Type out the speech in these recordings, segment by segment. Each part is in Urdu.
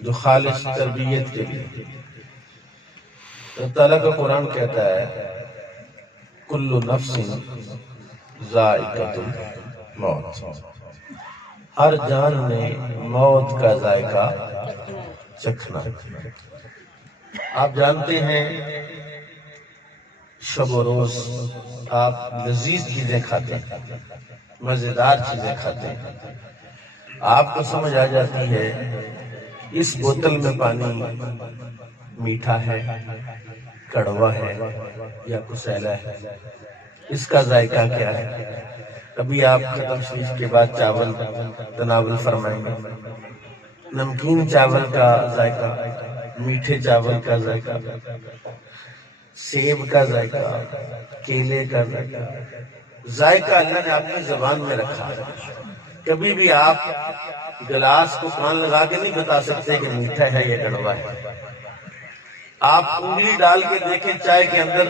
جو خالص تربیت کے لیے. اللہ تعالیٰ کا قرآن کہتا ہے کل نفس ذائقۃ الموت، ہر جان نے موت کا ذائقہ چکھنا. آپ جانتے ہیں شب و روز آپ لذیذ چیزیں کھاتے ہیں، مزیدار چیزیں کھاتے ہیں، آپ کو سمجھ آ جاتی ہے اس بوتل میں پانی میٹھا ہے، کڑوا ہے یا کسیلا ہے، اس کا ذائقہ کیا ہے. کبھی آپ ختم شریف کے بعد چاول تناول فرمائیں گے، نمکین چاول کا ذائقہ، میٹھے چاول کا ذائقہ، سیب کا ذائقہ، کیلے کا ذائقہ. ذائقہ اللہ نے اپنی زبان میں رکھا ہے. کبھی بھی آپ گلاس کو کان لگا کے نہیں بتا سکتے کہ میٹھا ہے یا کڑوا ہے. آپ انگلی ڈال کے دیکھیں چائے کے اندر،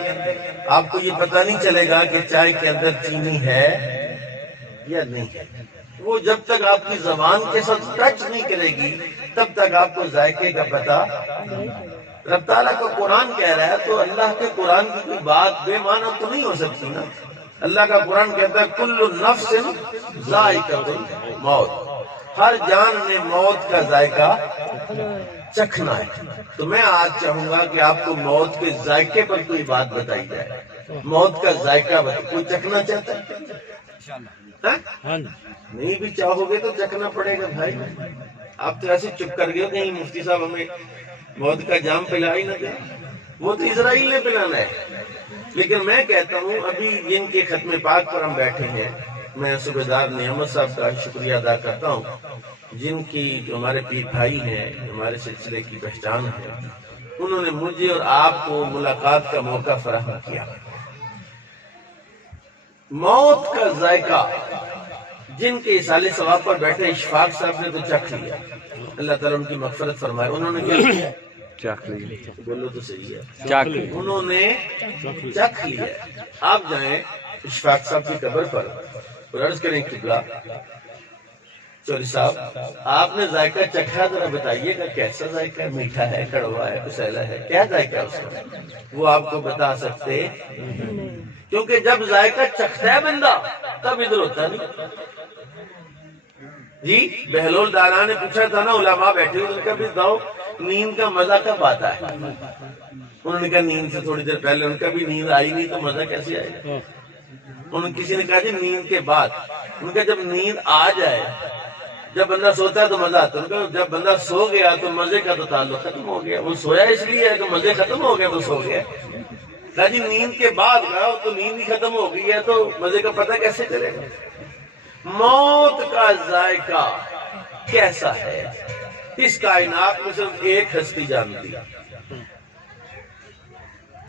آپ کو یہ پتہ نہیں چلے گا کہ چائے کے اندر چینی ہے یا نہیں ہے. وہ جب تک آپ کی زبان کے ساتھ ٹچ نہیں کرے گی تب تک آپ کو ذائقے کا پتہ. رب تعالیٰ کا قرآن کہہ رہا ہے تو اللہ کے قرآن کی کوئی بات بے معنی تو نہیں ہو سکتی نا. اللہ کا قرآن کہتا ہے کل نفس ذائقۃ الموت، ہر جان نے موت کا ذائقہ چکھنا ہے. تو میں آج چاہوں گا کہ آپ کو موت کے ذائقے پر کوئی بات بتائی جائے. موت کا ذائقہ کوئی چکھنا چاہتا ہے؟ نہیں بھی چاہو گے تو چکھنا پڑے گا بھائی. آپ تو ایسے چپ کر گئے کہیں مفتی صاحب ہمیں موت کا جام پلا ہی نہ دیں. وہ تو اسرائیل نے پلانا ہے. لیکن میں کہتا ہوں ابھی جن کے ختم پاک پر ہم بیٹھے ہیں، میں صوبیدار نعمت صاحب کا شکریہ ادا کرتا ہوں، جن کی جو ہمارے پیر بھائی ہیں، ہمارے سلسلے کی پہچان ہے. انہوں نے مجھے اور آپ کو ملاقات کا موقع فراہم کیا. موت کا ذائقہ جن کے اصالِ ثواب پر بیٹھے اشفاق صاحب نے تو چکھ لیا، اللہ تعالیٰ ان کی مغفرت فرمائے. انہوں نے کیا کیا؟ چکھ لیا. بولو تو صحیح ہے، انہوں نے چکھ لیا. آپ جائیں اشفاق صاحب کی قبر پر اور عرض کریں قبلہ چوری صاحب آپ نے ذائقہ چکھا، ذرا بتائیے گا کیسا ذائقہ ہے، میٹھا ہے، کڑوا ہے، کسیلا ہے، کیا ذائقہ ہے اس کا؟ وہ آپ کو بتا سکتے، کیونکہ جب ذائقہ چکھتا ہے بندہ تب ادھر ہوتا نہیں. جی بہلول دانا نے پوچھا تھا نا، علماء بیٹھے ہوئے، ان کا بھی بتاؤ نیند کا مزہ کب آتا ہے؟ انہوں نے کہا نیند سے تھوڑی دیر پہلے. ان کا بھی نیند آئی نہیں تو مزہ کیسے آئے گا؟ کسی نے کہا جی نیند کے بعد. ان کا جب نیند آ جائے، جب بندہ سوتا ہے تو مزہ آتا ہے. جب بندہ سو گیا تو مزے کا تو تعلق ختم ہو گیا. وہ سویا اس لیے ہے کہ مزے ختم ہو گیا تو سو گیا. کہا جی نیند کے بعد گیا تو نیند ہی ختم ہو گئی ہے تو مزے کا پتہ کیسے چلے گا؟ موت کا ذائقہ کیسا ہے اس کائنات میں صرف ایک ہستی جانتی ہے.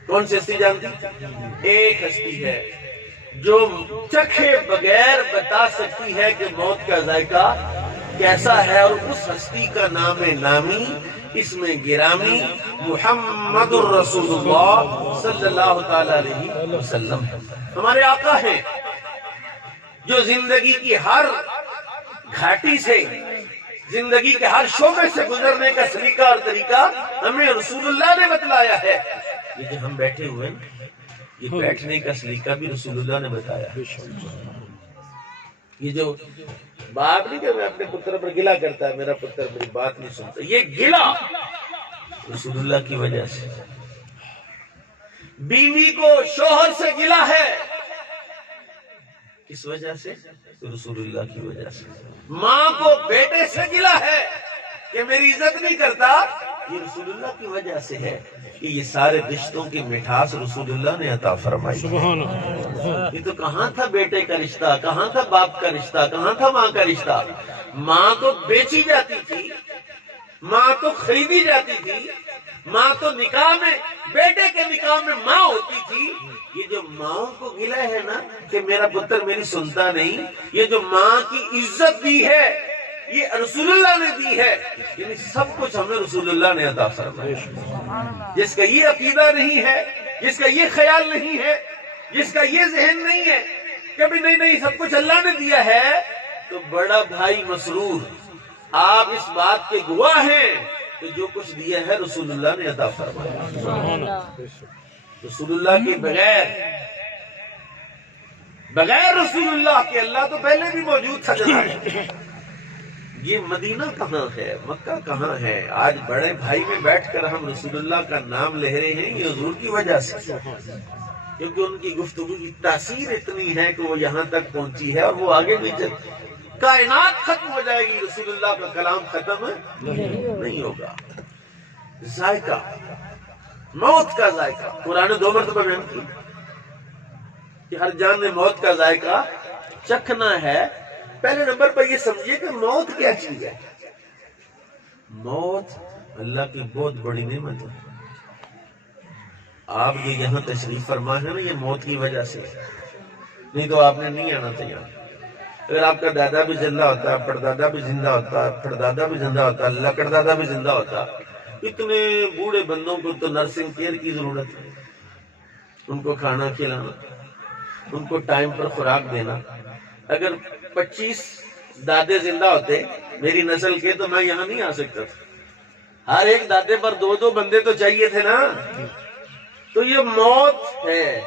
کون سی ہستی جانتی؟ ایک ہستی ہے جو چکھے بغیر بتا سکتی ہے کہ موت کا ذائقہ کیسا ہے، اور اس ہستی کا نام نامی، اسم گرامی محمد الرسول اللہ صلی اللہ تعالی علیہ وسلم ہے. ہمارے آقا ہیں جو زندگی کی ہر گھاٹی سے، زندگی کے ہر شعبے سے گزرنے کا سلیقہ اور طریقہ ہمیں رسول اللہ نے بتلایا ہے. یہ جو ہم بیٹھے ہوئے ہیں، یہ بیٹھنے کا سلیقہ بھی رسول اللہ نے بتایا. یہ جو باپ نہیں کہ میں اپنے پتر پر گلہ کرتا ہے، میرا پتر میری بات نہیں سنتا، یہ گلہ رسول اللہ کی وجہ سے. بیوی کو شوہر سے گلہ ہے، کس وجہ سے؟ رسول اللہ کی وجہ سے. ماں کو بیٹے سے گلہ ہے کہ میری عزت نہیں کرتا، یہ رسول اللہ کی وجہ سے ہے. کہ یہ سارے رشتوں کی مٹھاس رسول اللہ نے عطا فرمائی. سبحان اللہ. یہ تو کہاں تھا بیٹے کا رشتہ، کہاں تھا باپ کا رشتہ، کہاں تھا ماں کا رشتہ؟ ماں تو بیچی جاتی تھی، ماں تو خریدی جاتی تھی، ماں تو نکاح میں، بیٹے کے نکاح میں ماں ہوتی تھی. یہ جو ماں کو گلہ ہے نا کہ میرا پتر میری سنتا نہیں، یہ جو ماں کی عزت دی ہے یہ رسول اللہ نے دی ہے. یعنی سب کچھ ہمیں رسول اللہ نے عطا فرمایا. جس کا یہ عقیدہ نہیں ہے، جس کا یہ خیال نہیں ہے، جس کا یہ ذہن نہیں ہے کہ نہیں سب کچھ اللہ نے دیا ہے، تو بڑا بھائی مسرور آپ اس بات کے گواہ ہیں کہ جو کچھ دیا ہے رسول اللہ نے عطا فرمایا. رسول اللہ کے بغیر رسول اللہ کے اللہ تو پہلے بھی موجود تھا جناب. یہ مدینہ کہاں ہے، مکہ کہاں ہے؟ آج بڑے بھائی میں بیٹھ کر ہم رسول اللہ کا نام لے رہے ہیں، یہ حضور کی وجہ سے، کیونکہ ان کی گفتگو کی تاثیر اتنی ہے کہ وہ یہاں تک پہنچی ہے، اور وہ آگے بھی کائنات ختم ہو جائے گی، رسول اللہ کا کلام ختم نہیں ہوگا. ذائقہ، موت کا ذائقہ قرآن نے 2 مرتبہ بیان کی کہ ہر جان نے موت کا ذائقہ چکھنا ہے. پہلے نمبر پر یہ سمجھیے کہ موت کیا چیز ہے. موت اللہ کی بہت بڑی نعمت ہے. آپ یہ یہاں تشریف فرما ہے نا، یہ موت کی وجہ سے، نہیں تو آپ نے نہیں آنا چاہیے. اگر آپ کا دادا بھی زندہ ہوتا، پردادا بھی زندہ ہوتا، پردادا بھی زندہ ہوتا، لکڑدادا بھی زندہ ہوتا، اتنے بوڑھے بندوں کو تو نرسنگ کیئر کی ضرورت ہے. ان کو کھانا کھلانا، ان کو ٹائم پر خوراک دینا. اگر 25 دادے زندہ ہوتے میری نسل کے تو میں یہاں نہیں آ سکتا تھا. ہر ایک دادے پر 2 بندے تو چاہیے تھے نا. تو یہ موت ہے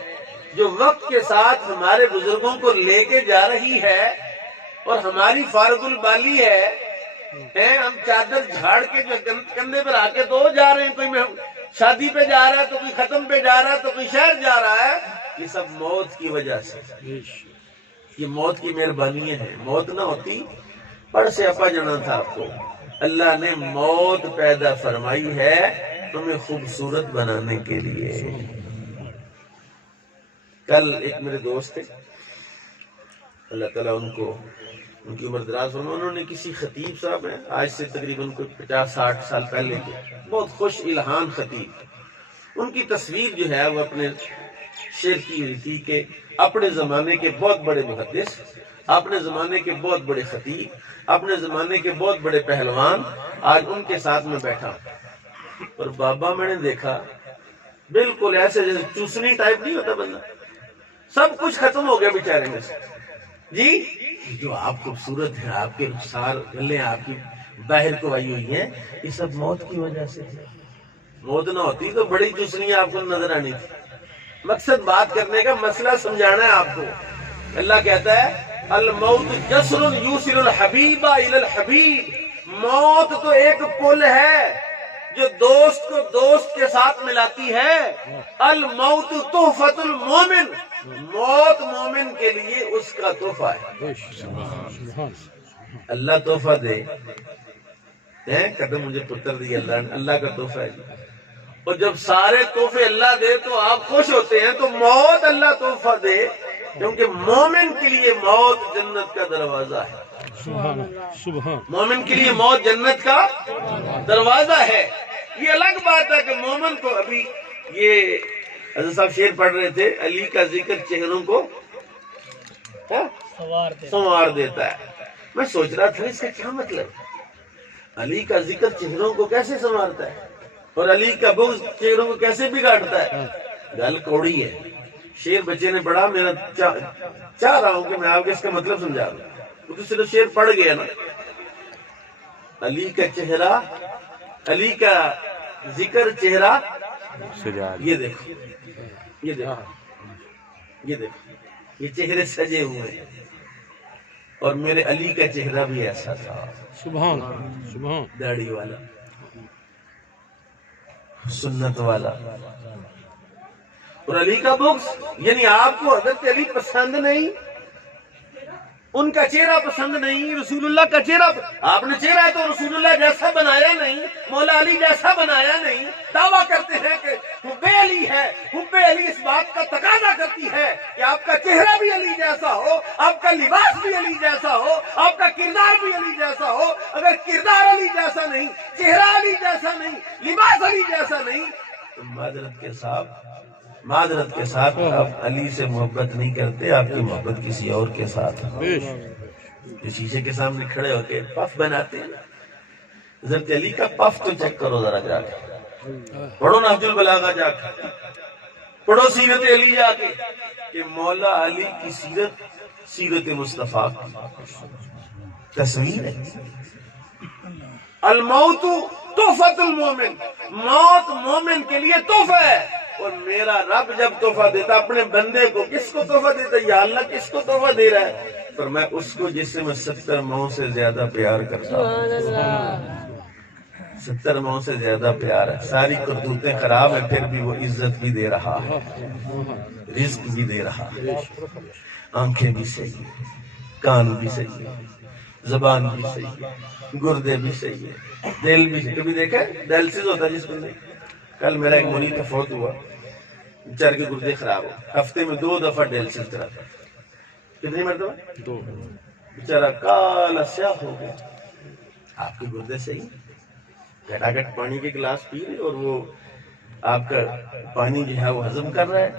جو وقت کے ساتھ ہمارے بزرگوں کو لے کے جا رہی ہے، اور ہماری فارغ البالی ہے. ہم چادر جھاڑ کے جو کندھے پر آ کے تو جا رہے ہیں، کوئی شادی پہ جا رہا ہے تو کوئی ختم پہ جا رہا ہے تو کوئی شہر جا رہا ہے. یہ سب موت کی وجہ سے، یہ موت کی مہربانی ہے. موت نہ ہوتی پڑھ سے اپا جانا تھا آپ کو. اللہ نے موت پیدا فرمائی ہے تمہیں خوبصورت بنانے کے لیے. کل ایک میرے دوست تھے، اللہ تعالیٰ ان کی عمر دراز فرمائے، انہوں نے کسی خطیب صاحب ہیں، آج سے تقریباً 50-60 سال پہلے کے بہت خوش الہان خطیب، ان کی تصویر جو ہے وہ اپنے شعر کی ہوئی تھی کہ اپنے زمانے کے بہت بڑے محدث، اپنے زمانے کے بہت بڑے خطیب، اپنے زمانے کے بہت بڑے پہلوان، آج ان کے ساتھ میں بیٹھا. اور بابا میں نے دیکھا بالکل ایسے جیسے چوسنی ٹائپ نہیں ہوتا بندہ، سب کچھ ختم ہو گیا بیچارے میں سے. جی جو آپ خوبصورت ہیں، آپ کے رخسار گلیں آپ کی باہر کو آئی ہوئی ہیں، یہ سب موت کی وجہ سے. موت نہ ہوتی تو بڑی چوسنی آپ کو نظر آنی تھی. مقصد بات کرنے کا، مسئلہ سمجھانا ہے آپ کو. اللہ کہتا ہے الموت جسر یوصل الحبیب الی الحبیب. موت تو ایک پل ہے جو دوست کو دوست کے ساتھ ملاتی ہے. الموت تحفۃ المومن. موت مومن کے لیے اس کا تحفہ ہے. اللہ تحفہ دے، قدم مجھے پتر دی اللہ نے، اللہ کا تحفہ ہے. اور جب سارے تحفے اللہ دے تو آپ خوش ہوتے ہیں. تو موت اللہ تحفہ دے، کیونکہ مومن کے لیے موت جنت کا دروازہ ہے. مومن کے لیے موت جنت کا دروازہ ہے. یہ الگ بات ہے کہ مومن کو، ابھی یہ حضرت صاحب شعر پڑھ رہے تھے، علی کا ذکر چہروں کو سنوار دیتا ہے. میں سوچ رہا تھا اس کا کیا مطلب، علی کا ذکر چہروں کو کیسے سنوارتا ہے اور علی کا بغض چہروں کو کیسے بگاڑتا ہے؟ گل کوڑی ہے. شعر بچے نے پڑھا، میرا چاہ رہا ہوں کہ میں آپ کو اس کا مطلب سمجھا دوں. وہ تو صرف شعر پڑھ گیا نا. علی کا چہرہ، علی کا ذکر چہرہ، یہ دیکھو، یہ دیکھو، یہ دیکھو، یہ چہرے سجے ہوئے ہیں. اور میرے علی کا چہرہ بھی ایسا تھا، سبحان سبحان، داڑھی والا، سنت والا. اور علی کا بغض، یعنی آپ کو حضرت علی پسند نہیں، ان کا چہرہ پسند نہیں، رسول اللہ کا چہرہ. آپ نے چہرہ ہے تو رسول اللہ جیسا بنایا نہیں، مولا علی جیسا بنایا نہیں. دعویٰ کرتے ہیں کہ حب علی ہے. حب علی اس بات کا تقاضا کرتی ہے کہ آپ کا چہرہ بھی علی جیسا ہو، آپ کا لباس بھی علی جیسا ہو، آپ کا کردار بھی علی جیسا ہو. اگر کردار علی جیسا نہیں، چہرہ علی جیسا نہیں، لباس علی جیسا نہیں، تو معذرت کے ساتھ آپ علی سے محبت نہیں کرتے، آپ کی محبت کسی اور کے ساتھ ہے. جو شیشے کے سامنے کھڑے ہو کے پف بناتے ہیں، حضرت علی کا پف تو چیک کرو ذرا جا کے. پڑھو نہج البلاغہ جا کے، پڑھو سیرت علی جا کے، کہ مولا علی کی سیرت سیرت مصطفیٰ کی تصویر ہے. الموت تحفۃ المومن، موت مومن کے لیے تحفہ ہے، اور میرا رب جب تحفہ دیتا اپنے بندے کو، کس کو تحفہ دیتا؟ یا اللہ کس کو تحفہ دے رہا ہے؟ پر میں اس کو جس سے میں 70 ماؤں سے زیادہ پیار کرتا ہوں، 70 ماؤں سے زیادہ پیار ہے، ساری کرتوتیں خراب ہیں پھر بھی وہ عزت بھی دے رہا ہے، رزق بھی دے رہا ہے، آنکھیں بھی صحیح ہیں، کان بھی صحیح ہے، زبان بھی صحیح ہے، گردے بھی صحیح ہے، دل بھی صحیح ہے۔ کبھی دیکھا ہے ڈائلسس ہوتا ہے جس کو نہیں؟ کل میرا ایک مرید کا فوت ہوا، بیچارے کے گردے خراب ہو، ہفتے میں 2 دفعہ ڈائلسس کراتا، کتنی مرتبہ؟ 2۔ بیچارہ کالا سیاہ ہو گیا۔ آپ کے گردے صحیح، گھٹاگھٹ پانی کے گلاس پی رہے اور وہ آپ کا پانی جو ہے وہ ہضم کر رہا ہے۔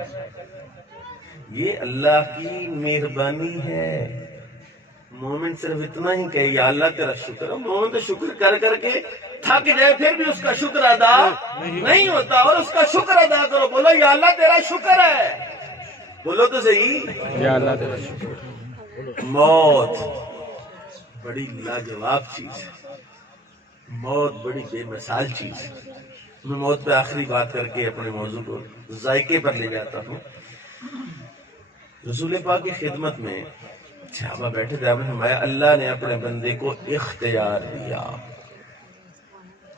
یہ اللہ کی مہربانی ہے۔ مومن صرف اتنا ہی کہے یا اللہ تیرا شکر ہے۔ مومن تو شکر کر کر کے تھک جائے پھر بھی اس کا شکر ادا نہیں ہوتا، اور اس کا شکر ادا کرو، بولو یا اللہ تیرا شکر ہے، بولو تو صحیح، یا اللہ تیرا شکر۔ موت بڑی لاجواب چیز ہے، موت بڑی بے مثال چیز ہے۔ میں موت پہ آخری بات کر کے اپنے موضوع کو ذائقے پر لے جاتا ہوں۔ رسول پاک کی خدمت میں صحابہ بیٹھے تھے، آپ نے فرمایا اللہ نے اپنے بندے کو اختیار دیا،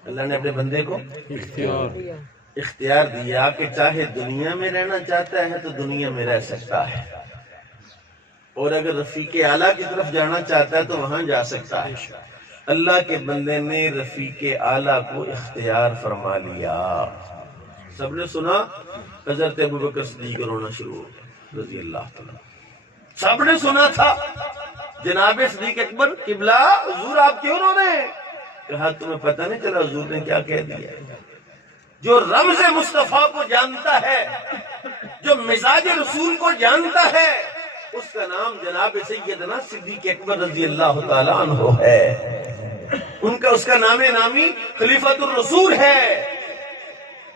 اللہ نے اپنے بندے کو اختیار دیا کہ چاہے دنیا میں رہنا چاہتا ہے تو دنیا میں رہ سکتا ہے، اور اگر رفیق اعلیٰ کی طرف جانا چاہتا ہے تو وہاں جا سکتا ہے۔ اللہ کے بندے نے رفیق اعلیٰ کو اختیار فرما لیا۔ سب نے سنا حضرت ابوبکر صدیق رونا شروع رضی اللہ تعالیٰ، سب نے سنا تھا جناب صدیق اکبر قبلہ حضور آپ کیوں رو رہے ہیں؟ کہا تمہیں پتہ نہیں چلا حضور نے کیا کہہ دیا؟ جو رمز مصطفیٰ کو جانتا ہے، جو مزاج رسول کو جانتا ہے، اس کا نام جناب سیدنا صدیق اکبر رضی اللہ تعالیٰ عنہ ہے، اس کا نام نامی خلیفۃ الرسول ہے۔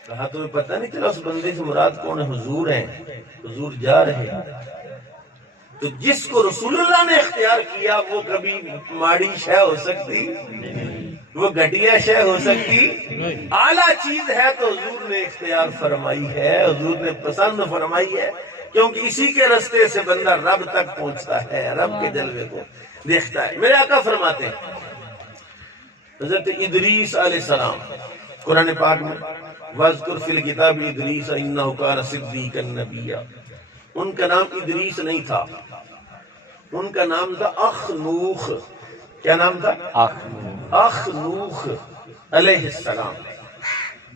کہا تمہیں پتہ نہیں چلا اس بندے سے مراد کون ہے؟ حضور ہیں، حضور جا رہے ہیں۔ تو جس کو رسول اللہ نے اختیار کیا وہ کبھی ماڑی شے ہو سکتی، وہ گھٹیا شے ہو سکتی، اعلیٰ چیز ہے تو حضور نے اختیار فرمائی ہے، حضور نے پسند فرمائی ہے، کیونکہ اسی کے رستے سے بندہ رب تک پہنچتا ہے، رب کے جلوے کو دیکھتا ہے۔ میرے آقا فرماتے ہیں حضرت ادریس علیہ السلام قرآن پاک میں وَاذْكُرْ فِي الْكِتَابِ إِدْرِيسَ إِنَّهُ كَانَ صِدِّيقًا نَبِيًّا، ان کا نام ادریس نہیں تھا، ان کا نام تھا اخنوخ۔ کیا نام تھا؟ اخنوخ علیہ السلام۔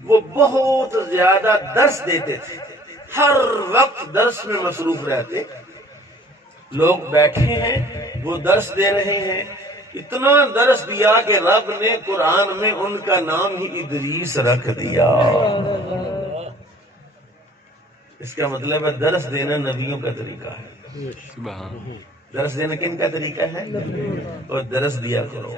وہ بہت زیادہ درس دیتے تھے، ہر وقت درس میں مصروف رہتے۔ لوگ بیٹھے ہیں، وہ درس دے رہے ہیں، اتنا درس دیا کہ رب نے قرآن میں ان کا نام ہی ادریس رکھ دیا۔ اس کا مطلب ہے درس دینا نبیوں کا طریقہ ہے۔ درس دینا کن کا طریقہ ہے؟ اور درس دیا کرو،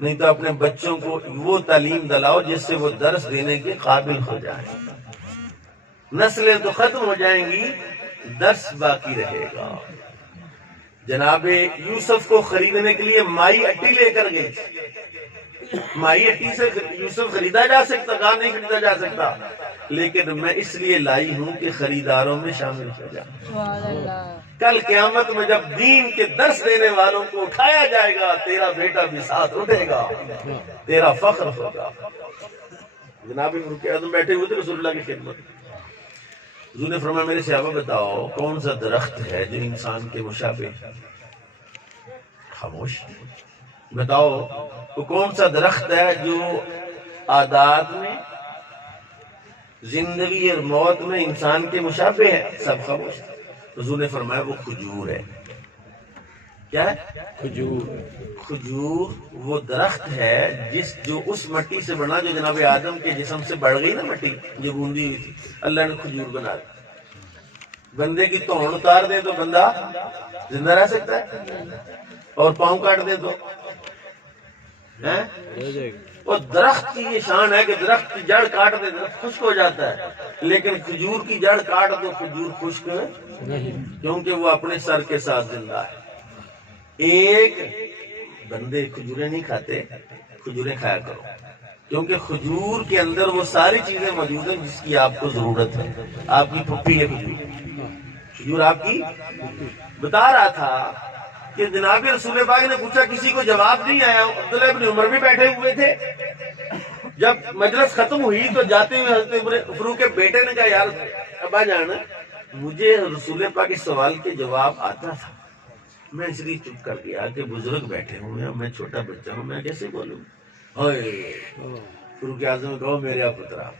نہیں تو اپنے بچوں کو وہ تعلیم دلاؤ جس سے وہ درس دینے کے قابل ہو جائیں۔ نسلیں تو ختم ہو جائیں گی، درس باقی رہے گا۔ جناب یوسف کو خریدنے کے لیے مائی اٹی لے کر گئی تھی، مائی اٹی سے یوسف خریدا جا سکتا، کہاں نہیں خریدا جا سکتا، لیکن میں اس لیے لائی ہوں کہ خریداروں میں شامل ہو جائے۔ کل قیامت میں جب دین کے درس دینے والوں کو اٹھایا جائے گا، تیرا بیٹا بھی ساتھ اٹھے گا، تیرا فخر ہوگا۔ جناب فاروق اعظم بیٹھے ہوئے تھے رسول اللہ کی خدمت، حضور نے فرمایا میرے صحابہ بتاؤ کون سا درخت ہے جو انسان کے مشابہ ہے؟ خاموش۔ بتاؤ وہ کون سا درخت ہے جو عادات میں، زندگی اور موت میں انسان کے مشابہ ہے؟ سب خاموش۔ حضور نے فرمایا وہ کھجور ہے۔ کیا ہے؟ کھجور وہ درخت ہے جو اس مٹی سے بنا جو جناب آدم کے جسم سے بڑھ گئی نا، مٹی جو گوندی ہوئی تھی، اللہ نے کھجور بنا دی۔ بندے کی تون اتار دے تو بندہ زندہ رہ سکتا ہے، اور پاؤں کاٹ دے تو اور درخت کی یہ شان ہے کہ درخت کی جڑ کاٹ دے درخت خشک ہو جاتا ہے، لیکن کھجور کی جڑ کاٹ دو کھجور خشک نہیں، کیونکہ وہ اپنے سر کے ساتھ زندہ ہے۔ ایک بندے کھجوریں نہیں کھاتے، کھجوریں کھایا کرو، کیونکہ کھجور کے اندر وہ ساری چیزیں موجود ہیں جس کی آپ کو ضرورت ہے. آپ کی پھپھی ہے کھجور آپ کی. بتا رہا تھا کہ جناب رسول پاک نے پوچھا، کسی کو جواب نہیں آیا. عبداللہ ابن عمر بھی بیٹھے ہوئے تھے. جب مجلس ختم ہوئی تو جاتے ہوئے حضرت عمر فاروق کے بیٹے نے کہا، یار ابا جان، مجھے رسول پاک کے سوال کے جواب آتا تھا، میں اس لیے چپ کر گیا کہ بزرگ بیٹھے ہوئے ہیں، میں چھوٹا بچہ ہوں، میں کیسے بولوں. فاروق اعظم نے کہا، میرے پترا،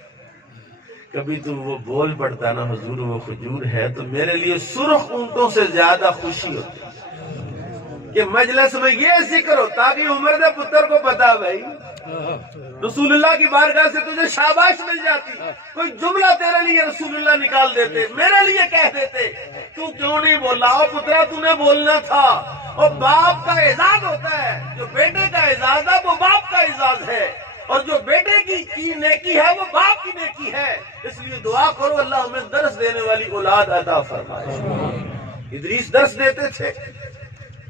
کبھی تو وہ بول پڑتا نا حضور وہ کھجور ہے تو میرے لیے سرخ اونٹوں سے زیادہ خوشی ہوتی کہ مجلس میں یہ ذکر ہو، تاکہ عمر دے پتر کو پتا بھائی رسول اللہ کی بارگاہ سے تجھے شاباش مل جاتی، کوئی جملہ تیرے لیے رسول اللہ نکال دیتے، میرے لیے کہہ دیتے، تو کیوں نہیں بولا؟ او پترا تو نے بولنا تھا. اور باپ کا اعزاز ہوتا ہے، جو بیٹے کا اعزاز ہے وہ باپ کا اعزاز ہے، اور جو بیٹے کی نیکی ہے وہ باپ کی نیکی ہے. اس لیے دعا کرو اللہ ہمیں درس دینے والی اولاد عطا فرمائے. ادریس درس دیتے تھے،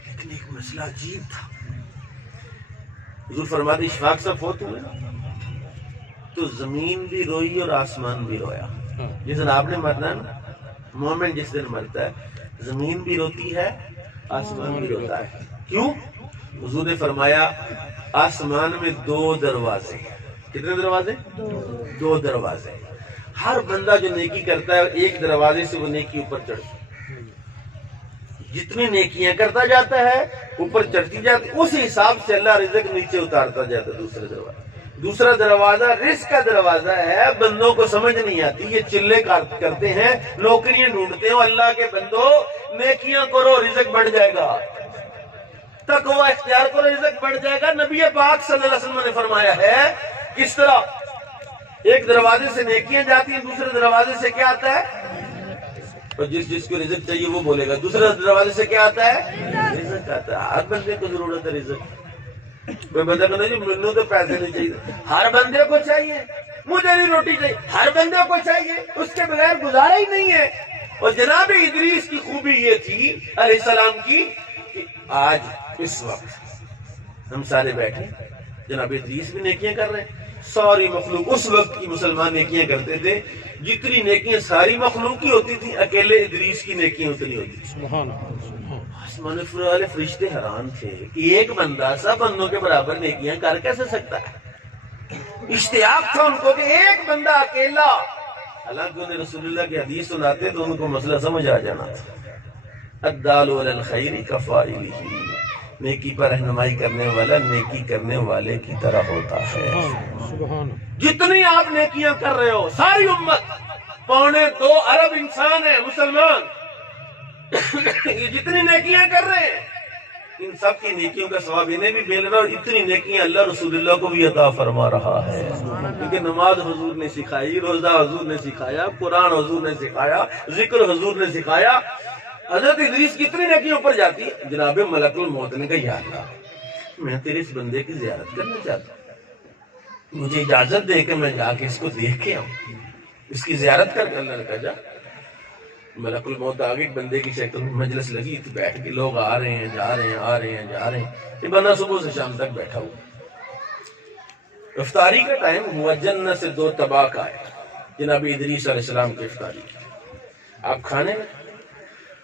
لیکن ایک مسئلہ عجیب تھا. حضور فرماتے اشفاق سے فوت ہوئے تو زمین بھی روئی اور آسمان بھی رویا. جس دن آپ نے مرنا ہے نا، مومن جس دن مرتا ہے، زمین بھی روتی ہے، آسمان بھی روتا ہے. کیوں؟ حضور نے فرمایا آسمان میں 2 دروازے. کتنے دروازے؟ 2 دروازے. ہر بندہ جو نیکی کرتا ہے ایک دروازے سے وہ نیکی اوپر چڑھتی، جتنی نیکیاں کرتا جاتا ہے اوپر چڑھتی جاتی، اس حساب سے اللہ رزق نیچے اتارتا جاتا ہے. دوسرا دروازہ رزق کا دروازہ ہے. بندوں کو سمجھ نہیں آتی، یہ چلے کرتے ہیں، نوکریاں ڈھونڈتے ہیں. اللہ کے بندو نیکیاں کرو رزق بڑھ جائے گا، تقوی اختیار کرو رزق بڑھ جائے گا. نبی پاک صلی اللہ علیہ وسلم نے فرمایا ہے کس طرح ایک دروازے سے نیکیاں جاتی ہیں، دوسرے دروازے سے کیا آتا ہے؟ اور جس کو رزق چاہیے وہ بولے گا. دوسرے دروازے سے کیا آتا ہے؟ رزق آتا ہے. ہر بندے کو ضرورت ہے رزق. کوئی بندہ کہنا جی مجھے تو پیسے نہیں چاہیے، ہر بندے کو چاہیے. مجھے نہیں روٹی چاہیے، ہر بندے کو چاہیے، اس کے بغیر گزارا ہی نہیں ہے. اور جناب ادریس کی خوبی یہ تھی علیہ السلام کی کہ آج اس وقت ہم سارے بیٹھے، جناب ادریس بھی نیکیاں کر رہے ہیں. ساری مخلوق اس وقت کی مسلمان نیکیاں کرتے تھے، جتنی نیکیاں ساری مخلوق کی ہوتی تھی اکیلے ادریس کی نیکیاں اتنی ہوتی تھی. سبحان اللہ. آسمان والے فرشتے حیران تھے کہ ایک بندہ سب بندوں کے برابر نیکیاں کر کیسے سکتا ہے. اشتیاق تھا ان کو کہ ایک بندہ اکیلا. حالانکہ انہیں رسول اللہ کی حدیث سناتے تو ان کو مسئلہ سمجھ آ جانا تھا. الدال علی الخیر کفاعلہ، نیکی پر رہنمائی کرنے والا نیکی کرنے والے کی طرح ہوتا ہے. سبحان. جتنی آپ نیکیاں کر رہے ہو، ساری امت 2.25 ارب انسان ہے مسلمان، یہ جتنی نیکیاں کر رہے ہیں ان سب کی نیکیوں کا ثواب انہیں بھی مل رہا ہے، اور اتنی نیکیاں اللہ رسول اللہ کو بھی عطا فرما رہا ہے. کیونکہ نماز حضور نے سکھائی، روزہ حضور نے سکھایا، قرآن حضور نے سکھایا، ذکر حضور نے سکھایا. حضرت ادریس کتنی نیکیوں پر جاتی ہے. جناب ملک الموت نے کہا یا اللہ میں تیرے اس بندے کی زیارت کرنا چاہتا ہوں، مجھے اجازت دے کہ میں جا کے اس کو دیکھ کے آؤں، اس کی زیارت کر کے. اللہ نے کہا جا. ملک الموت آگے ایک بندے کی شکل مجلس لگی تھی، بیٹھ کے لوگ آ رہے ہیں جا رہے ہیں، آ رہے ہیں جا رہے ہیں. یہ بندہ صبح سے شام تک بیٹھا ہوا. افطاری کا ٹائم ہوا، جنت سے 2 طباق آئے جناب ادریس علیہ السلام کی افطاری. آپ کھانے میں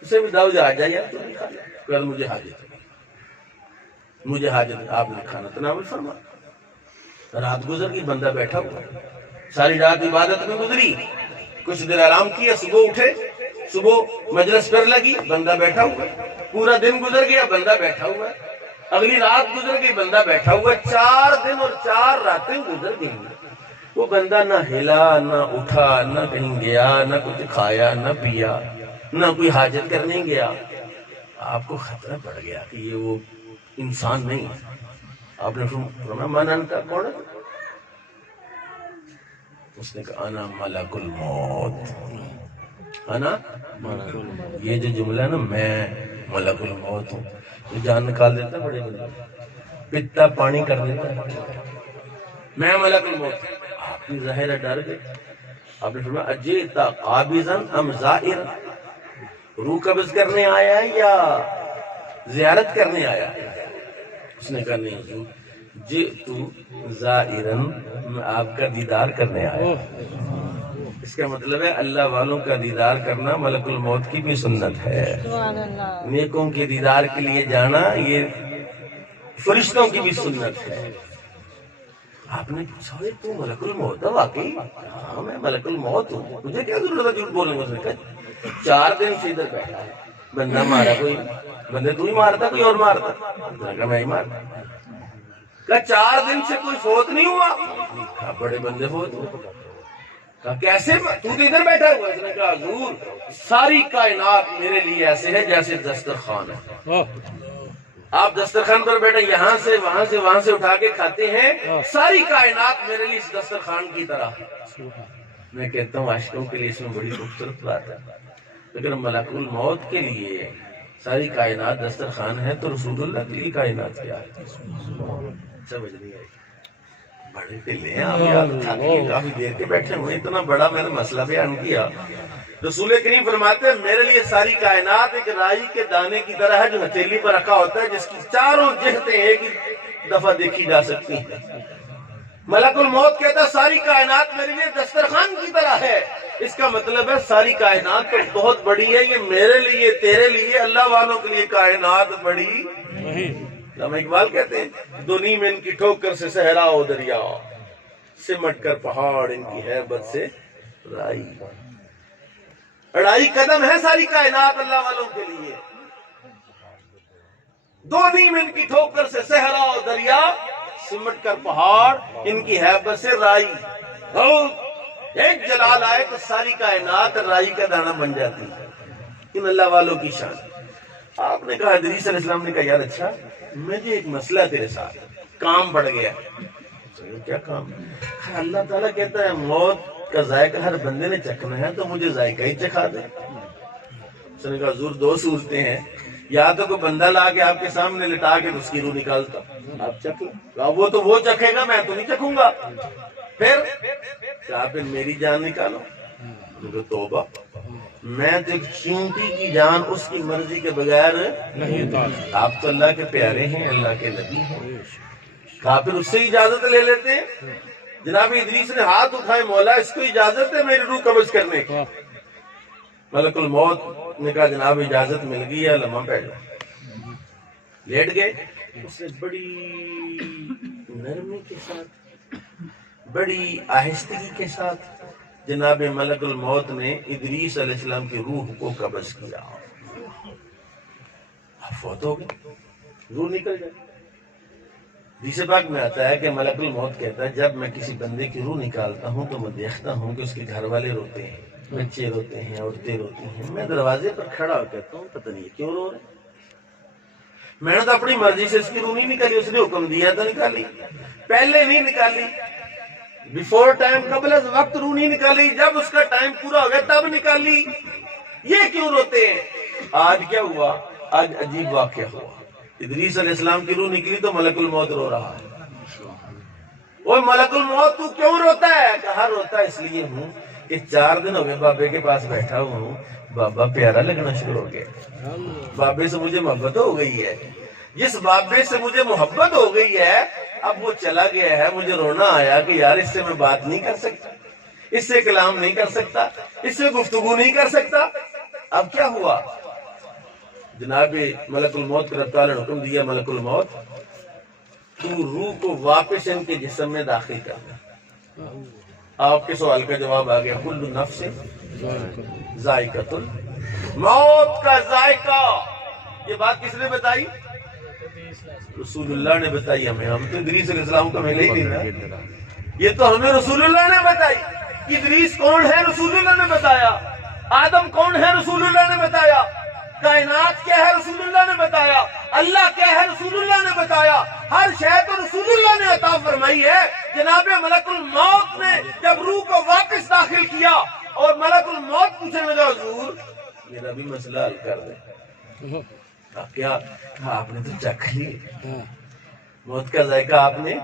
اسے بھی داؤد آ جائے یار تو نہیں کھا لیا. کل مجھے حاجت ہے، مجھے حاجت ہے. آپ نے کھانا تناول فرما. رات گزر گئی، بندہ بیٹھا ہوا، ساری رات عبادت میں گزری، کچھ دیر آرام کیا، صبح اٹھے، صبح مجلس پر لگی، بندہ بیٹھا ہوا. پورا دن گزر گیا، بندہ بیٹھا ہوا. اگلی رات گزر گئی، بندہ بیٹھا ہوا. 4 دن اور 4 راتیں گزر گئی. وہ بندہ نہ ہلا نہ اٹھا، نہ کہیں گیا، نہ کچھ کھایا نہ پیا، نہ کوئی حاجت کرنے گیا. آپ کو خطرہ پڑ گیا کہ یہ وہ انسان نہیں. آپ نے فرمایا من انت، کون ہے؟ اس نے کہا انا ملک الموت. انا ملک الموت. یہ جو جملہ ہے نا، میں ملک الموت ہوں، یہ جان نکال دیتا ہے بڑے بڑے، پتا پانی کر دیتا ہے. میں ملک الموت. آپ کی ظاہر ڈر گئے. آپ نے فرمایا اجئتا قابضا ام زائرا، روح قبض کرنے آیا ہے یا زیارت کرنے آیا ہے؟ اس نے کہا نہیں حضور، جئت زائرن، میں آپ کا دیدار کرنے آیا۔ اس کا مطلب ہے اللہ والوں کا دیدار کرنا ملک الموت کی بھی سنت ہے۔ نیکوں کے دیدار کے لیے جانا یہ فرشتوں کی بھی سنت ہے۔ آپ نے پوچھا تو ملک الموت ہے؟ واقعی ہاں میں ملک الموت ہوں، مجھے کیا ضرورت ہے جھوٹ بولنے کو؟ 4 دن سے ادھر بیٹھا ہے، بندہ مارا کوئی؟ بندے تو ہی مارتا کوئی اور مارتا؟ کہا میں ہی مارتا۔ کہا 4 دن سے کوئی فوت نہیں ہوا؟ کہا بڑے بندے فوت ہوئے۔ کہا کیسے؟ تو ادھر بیٹھا ہوا؟ اس نے کہا حضور ساری کائنات میرے لیے ایسے ہے جیسے دسترخوان ہے، آپ دسترخوان پر بیٹھے یہاں سے وہاں سے وہاں سے اٹھا کے کھاتے ہیں، ساری کائنات میرے لیے اس دسترخوان کی طرح ہے۔ میں کہتا ہوں عاشقوں کے لیے اس میں بڑی خوبصورت بات ہے، لیکن ملک الموت کے لیے ساری کائنات دسترخوان ہے تو رسول اللہ کے لیے کائنات کیا ہے؟ سمجھ نہیں آئی؟ بڑے ٹلے ہیں آپ، یاد تھاکی کافی دیر کے بیٹھے ہوئے، اتنا بڑا میں نے مسئلہ بیان کیا۔ رسول کریم فرماتے ہیں میرے لیے ساری کائنات ایک رائی کے دانے کی طرح ہے جو ہتھیلی پر رکھا ہوتا ہے، جس کی چاروں جہتیں ایک دفعہ دیکھی جا سکتی ہیں۔ ملک الموت کہتا ہے ساری کائنات میرے لیے دسترخوان کی طرح ہے، اس کا مطلب ہے ساری کائنات تو بہت بڑی ہے، یہ میرے لیے تیرے لیے اللہ والوں کے لیے کائنات بڑی نہیں۔ علامہ اقبال کہتے ہیں دونی میں ان کی ٹھوکر سے صحرا و دریا، سمٹ کر پہاڑ ان کی ہیبت سے رائی۔ 2.5 قدم ہے ساری کائنات اللہ والوں کے لیے، دونی میں ان کی ٹھوکر سے صحرا و دریا، سمٹ کر پہاڑ ان کی حیبت سے رائی۔ ایک جلال آئے تو ساری کائنات رائی کا دانہ بن جاتی ہے، ان اللہ والوں کی شان۔ آپ نے کہا ادریس علیہ السلام نے کہا یار اچھا مجھے ایک مسئلہ تیرے ساتھ، کام پڑ گیا۔ کیا کام؟ اللہ تعالیٰ کہتا ہے موت کا ذائقہ ہر بندے نے چکھنا ہے تو مجھے ذائقہ ہی چکھا دے۔ اس نے کہا حضور 2 صورتیں ہیں، یا تو کوئی بندہ لا کے آپ کے سامنے لٹا کے اس کی روح نکالتا، آپ چکھ لو، وہ تو وہ چکھے گا میں تو نہیں چکھوں گا۔ پھر میری جان نکالو، توبہ میں تو ایک چیونٹی کی جان اس کی مرضی کے بغیر نہیں، آپ تو اللہ کے پیارے ہیں، اللہ کے نبی ہیں۔ کہا پھر اس سے اجازت لے لیتے ہیں۔ جناب ادریس نے ہاتھ اٹھائے، مولا اس کو اجازت ہے میری روح قبض کرنے کی؟ ملک الموت نے کہا جناب اجازت مل گئی ہے، لمحہ پہ جاؤ۔ لیٹ گئے، اس نے بڑی نرمی کے ساتھ بڑی آہستگی کے ساتھ جناب ملک الموت نے ادریس علیہ السلام کی روح کو قبض کیا، فوت ہو گئی، روح نکل گئی۔ حدیث پاک میں آتا ہے کہ ملک الموت کہتا ہے جب میں کسی بندے کی روح نکالتا ہوں تو میں دیکھتا ہوں کہ اس کے گھر والے روتے ہیں، بچے روتے ہیں، عورتیں روتی ہیں، میں دروازے پر کھڑا ہو کہتا ہوں پتہ نہیں کیوں رو رہے، میں نے تو اپنی مرضی سے اس کی روح نہیں نکالی، اس نے حکم دیا تو نکالی، پہلے نہیں نکالی، بیفور ٹائم، قبل از وقت روح نہیں نکالی، جب اس کا ٹائم پورا ہو گیا تب نکالی، یہ کیوں روتے ہیں؟ آج کیا ہوا؟ آج عجیب واقعہ ہوا۔ ادریس علیہ السلام کی روح نکلی تو ملک الموت رو رہا ہے۔ وہ ملک الموت تو کیوں روتا ہے؟ کہا روتا اس لیے ہوں کہ 4 دن ہو گئے بابے کے پاس بیٹھا ہوں، بابا پیارا لگنا شروع ہو گیا، بابے سے مجھے محبت ہو گئی ہے، جس بابے سے مجھے محبت ہو گئی ہے اب وہ چلا گیا ہے، مجھے رونا آیا کہ یار اس سے میں بات نہیں کر سکتا، اس سے کلام نہیں کر سکتا، اس سے گفتگو نہیں کر سکتا۔ اب کیا ہوا؟ جناب ملک الموت کے رب تعالیٰ نے حکم دیا ملک الموت تو روح کو واپس ان کے جسم میں داخل کر۔ آپ کے سوال کا جواب آ گیا، کل نفس ذائقۃ الموت، کا ذائقہ۔ یہ بات کس نے بتائی؟ رسول اللہ نے بتائی ہمیں، ہم تو ادریس علیہ السلام کا ملے ہی نہیں تھا، یہ تو ہمیں رسول اللہ نے بتائی۔ ادریس کون ہے؟ رسول اللہ نے بتایا۔ آدم کون ہے؟ رسول اللہ نے بتایا۔ کائنات کیا ہے؟ رسول اللہ نے بتایا۔ اللہ کیا ہے؟ رسول اللہ نے بتایا۔ ہر شے تو رسول اللہ نے عطا فرمائی ہے۔ جناب ملک الموت نے جب روح کو واپس داخل کیا اور ملک الموت پوچھنے لگا حضور میرا بھی مسئلہ حل کر دیں، کیا آپ نے تو چکھ لی موت کا ذائقہ، آپ نے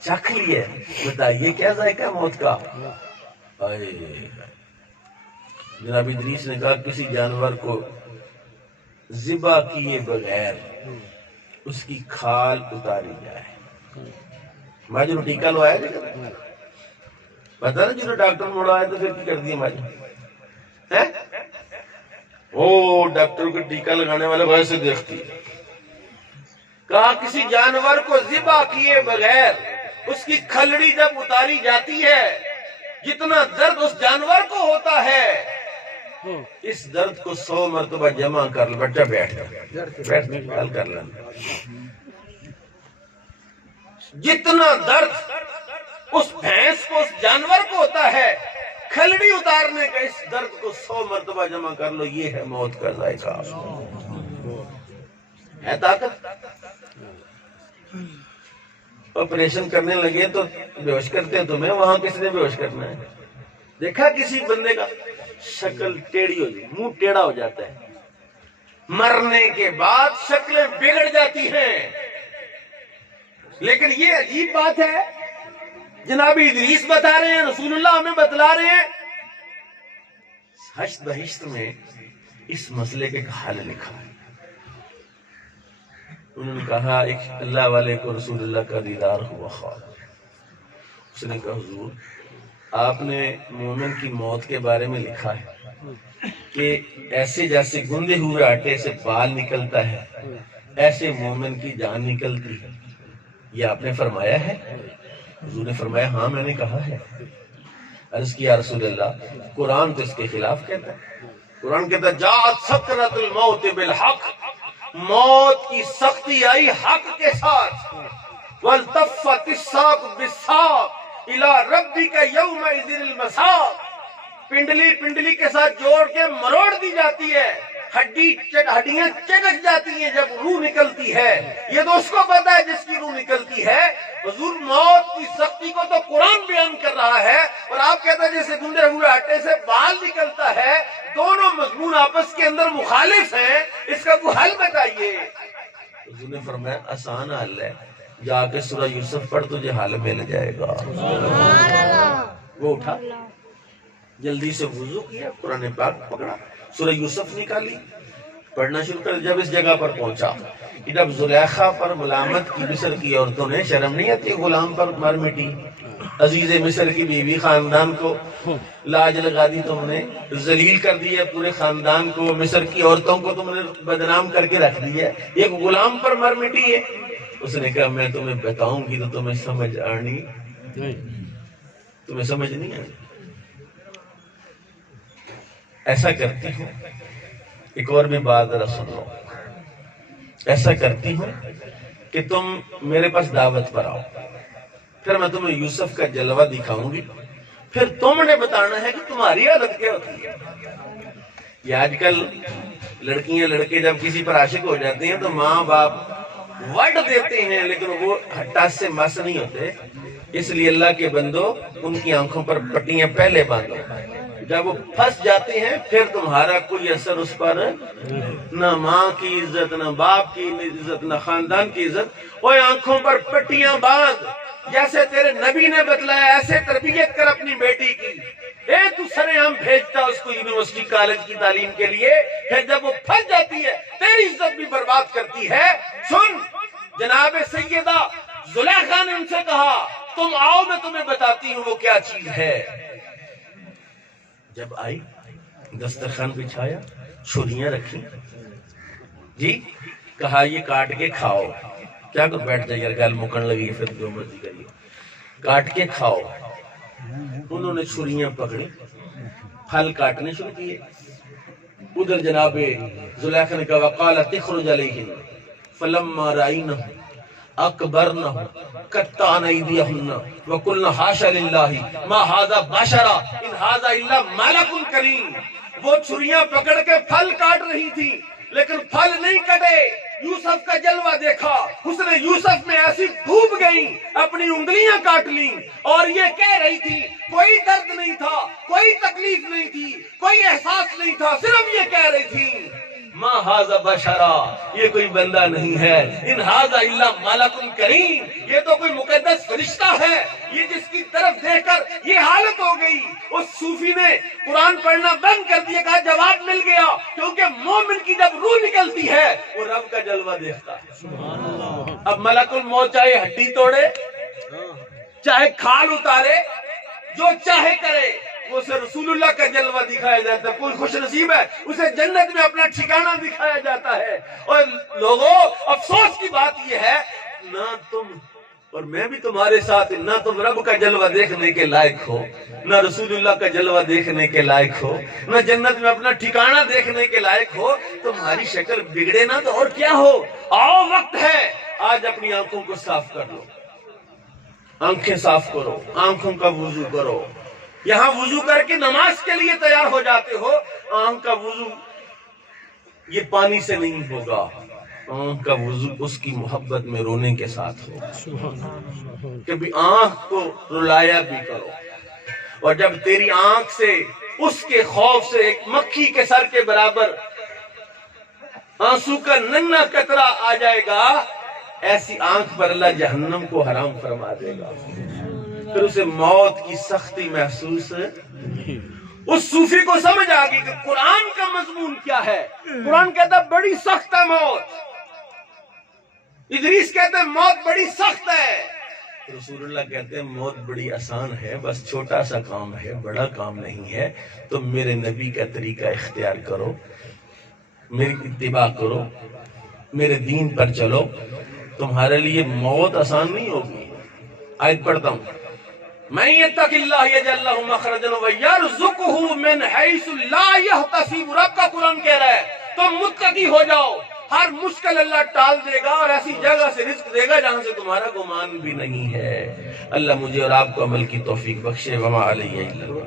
چکھ لیا، بتائیے کیا ذائقہ موت کا؟ جناب ادریس نے کہا کسی جانور کو ذبح کیے بغیر اس کی کھال اتاری جائے، ماجو ٹیکا لوایا جی پتا نا جو ڈاکٹر مڑوایا تو پھر کی کر دیا ماجو او ڈاکٹر کو ٹیکا لگانے والا ویسے دیکھتی ہے کہا کسی جانور کو ذبح کیے بغیر اس کی کھلڑی جب اتاری جاتی ہے جتنا درد اس جانور کو ہوتا ہے اس درد کو 100 مرتبہ جمع کر لو بچہ بیٹھ حل کر لینا جتنا درد اس بھینس کو اس جانور کو ہوتا ہے کھلڑی اتارنے کا اس درد کو 100 مرتبہ جمع کر لو یہ ہے موت کا ذائقہ ہے طاقت آپریشن کرنے لگے تو بے ہوش کرتے تمہیں وہاں کس نے بے ہوش کرنا ہے دیکھا کسی بندے کا شکل ٹیڑھی ہو جائے منہ ٹیڑھا ہو جاتا ہے مرنے کے بعد شکلیں بگڑ جاتی ہیں لیکن یہ عجیب بات ہے جناب ادریس بتا رہے ہیں رسول اللہ ہمیں بتلا رہے ہیں حشر بہشت میں اس مسئلے کے حل لکھا ہے انہوں نے کہا ایک اللہ والے کو رسول اللہ کا دیدار ہوا خواب اس نے کہا حضور آپ نے مومن کی موت کے بارے میں لکھا ہے کہ ایسے جیسے گندے ہوئے آٹے سے بال نکلتا ہے ایسے مومن کی جان نکلتی ہے یہ آپ نے فرمایا ہے حضور نے فرمایا ہاں میں نے کہا ہے عرض کیا رسول اللہ قرآن تو اس کے خلاف کہتا ہے قرآن کہتا ہے جاءت سکرۃ الموت بالحق موت کی سختی آئی حق کے ساتھ والتفت الساق بالساق الی ربک یومئذ المساق پنڈلی کے ساتھ جوڑ کے مروڑ دی جاتی ہے ہڈیاں چٹک جاتی ہیں جب روح نکلتی ہے یہ تو اس کو پتا ہے جس کی روح نکلتی ہے حضور موت کی سختی کو تو قرآن بیان کر رہا ہے اور آپ کہتا ہے جیسے گندے ہوئے آٹے سے بال نکلتا ہے دونوں مضمون آپس کے اندر مخالف ہیں اس کا کوئی حل بتائیے حضور نے فرمایا آسان حل ہے جا کے سورہ یوسف پڑھ تجھے حل مل جائے گا وہ اٹھا جلدی سے وضو کیا قرآن پاک پکڑا سورہ یوسف نکالی پڑھنا شروع کر جب اس جگہ پر پہنچا جب زلیخا پر ملامت کی مصر کی عورتوں نے شرم نہیں آتی غلام پر مر مٹی عزیز مصر کی بیوی خاندان کو لاج لگا دی تم نے ذلیل کر دیا پورے خاندان کو مصر کی عورتوں کو تم نے بدنام کر کے رکھ دیا ایک غلام پر مر مٹی ہے اس نے کہا میں تمہیں بتاؤں گی تو تمہیں سمجھ آنی تمہیں سمجھ نہیں آنی ایسا کرتی ہوں ایک اور بھی بات ذرا سن لو ایسا کرتی ہوں کہ تم میرے پاس دعوت پر آؤ پھر میں تمہیں یوسف کا جلوہ دکھاؤں گی پھر تم نے بتانا ہے کہ تمہاری عادت کیا ہوتی ہے یہ آج کل لڑکیاں لڑکے جب کسی پر عاشق ہو جاتے ہیں تو ماں باپ وڈ دیتے ہیں لیکن وہ ہٹا سے مس نہیں ہوتے اس لیے اللہ کے بندو ان کی آنکھوں پر پٹیاں پہلے باندھو جب وہ پھنس جاتے ہیں پھر تمہارا کوئی اثر اس پر نہ ماں کی عزت نہ باپ کی عزت نہ خاندان کی عزت وہ آنکھوں پر پٹیاں باندھ جیسے تیرے نبی نے بتلایا ایسے تربیت کر اپنی بیٹی کی تو سرے ہم بھیجتا اس کو یونیورسٹی کالج کی تعلیم کے لیے پھر جب وہ پھنس جاتی ہے تیری عزت بھی برباد کرتی ہے سن جناب سیدہ زلیخا نے ان سے کہا تم آؤ میں تمہیں بتاتی ہوں وہ کیا چیز ہے جب آئی دسترخوان بچھایا چھریاں رکھی جی کہا یہ کاٹ کے کھاؤ کیا کر بیٹھ جائے گل مکن لگی پھر جو مرضی کریے کاٹ کے کھاؤ انہوں نے چھریاں پکڑی پھل کاٹنے شروع کیے ادھر جناب زلیخا نے کہا وقالت تخرج علیہن فلما رأینہ اکبرنہ قطعن ایدیہن وقلن حاشا للہ ما ھذا بشرا ان ھذا الا ملک کریم وہ چھریاں پکڑ کے پھل کاٹ رہی تھی لیکن پھل نہیں کٹے یوسف کا جلوہ دیکھا اس نے یوسف میں ایسی ڈوب گئی اپنی انگلیاں کاٹ لیں اور یہ کہہ رہی تھی کوئی درد نہیں تھا کوئی تکلیف نہیں تھی کوئی احساس نہیں تھا صرف یہ کہہ رہی تھی ما ھذا بشرا یہ کوئی بندہ نہیں ہے ان ھذا الا ملک کریم یہ تو کوئی مقدس فرشتہ ہے یہ جس کی طرف دیکھ کر یہ حالت ہو گئی اس صوفی نے قرآن پڑھنا بند کر دیا کہا جواب مل گیا کیونکہ مومن کی جب روح نکلتی ہے وہ رب کا جلوہ دیکھتا ہے سبحان اللہ اب ملکul موت چاہے ہڈی توڑے چاہے کھال اتارے جو چاہے کرے وہ اسے رسول اللہ کا جلوہ دکھایا جاتا ہے. کوئی خوش نصیب ہے اسے جنت میں اپنا ٹھکانہ دکھایا جاتا ہے. اور لوگوں افسوس کی بات یہ ہے نہ تم اور میں بھی تمہارے ساتھ نہ تم رب کا جلوہ دیکھنے کے لائق ہو نہ رسول اللہ کا جلوہ دیکھنے کے لائق ہو نہ جنت میں اپنا ٹھکانہ دیکھنے کے لائق ہو. تمہاری شکل بگڑے نہ تو اور کیا ہو. آؤ وقت ہے آج اپنی آنکھوں کو صاف کر لو. آنکھیں صاف کرو آنکھوں کا وضو کرو. یہاں وضو کر کے نماز کے لیے تیار ہو جاتے ہو. آنکھ کا وضو یہ پانی سے نہیں ہوگا. آنکھ کا وضو اس کی محبت میں رونے کے ساتھ ہوگا. کبھی آنکھ کو رلایا بھی کرو. اور جب تیری آنکھ سے اس کے خوف سے ایک مکھی کے سر کے برابر آنسو کا ننھا قطرہ آ جائے گا ایسی آنکھ پر اللہ جہنم کو حرام فرما دے گا. پھر اسے موت کی سختی محسوس ہے. اس صوفی کو سمجھ آ گئی کہ قرآن کا مضمون کیا ہے. قرآن کہتا ہے بڑی سخت ہے موت. ادریس کہتے ہیں موت بڑی سخت ہے. رسول اللہ کہتے ہیں موت بڑی آسان ہے بس چھوٹا سا کام ہے بڑا کام نہیں ہے. تم میرے نبی کا طریقہ اختیار کرو میری اتباع کرو میرے دین پر چلو. تمہارے لیے موت آسان نہیں ہوگی. آیت پڑھتا ہوں. من یتق اللہ یجعل لہ مخرجا ویرزقہ من حیث لا یحتسب. رب کا قرآن کہہ رہا ہے تم متقی ہو جاؤ ہر مشکل اللہ ٹال دے گا اور ایسی جگہ سے رزق دے گا جہاں سے تمہارا گمان بھی نہیں ہے. اللہ مجھے اور آپ کو عمل کی توفیق بخشے. وما علیہ الا البلاغ.